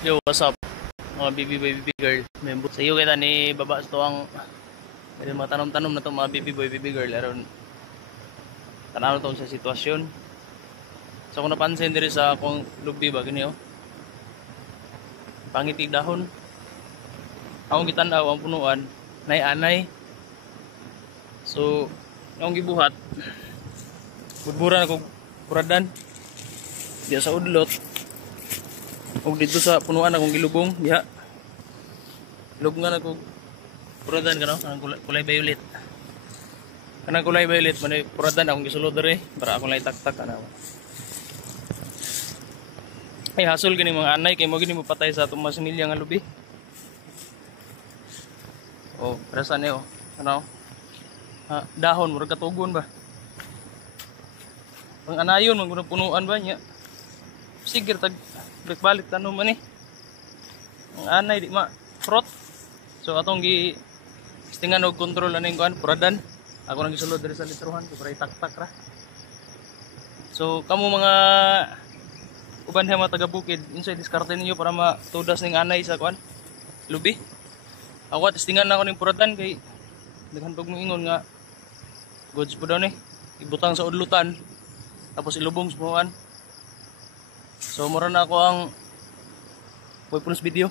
Yo, what's up? Mga baby girl. Member sa iyo kita ni baba sa tuwang mga tanom-tanom na to mga baby girl aron tanaw to sa sitwasyon. So kung napansin diri sa akong lubi ba gani oh. Pangitig dahon. Akong gitan-aw ang punuan nay anay. So akong gibuhat budburan ako puradan diya sa udlot. Og dito sa punuan akong gilubong diha. Lubngan ako puradan kano kanang kulay violet. Kanang kulay violet man puradan akong gisulod diri para akong lay taktak ana. Ay hasol gini mga anay kay mo gini mo patay sa atong masinilya nga lubi. Oh, rasa ni oh. Ano? Dahon murag katugon ba? Pang anayon man punuan ba niya? Sige tag balik tanom man ni. Ang anay di ma frot. So atong gi istingan og control aning kuan puradan. Ako nang gisulod diri sa litrohan ko para itaktak ra. So kamo mga uban ha mga taga bukid, insay diskarte ninyo para matudas ning anay sa kuan lubi. Ako testingan na ako ning puradan kay daghan pag moingon nga goods po daw ni ibutang sa udlutan tapos ilubong sa punuan. So mura na ako ang boy pulos video.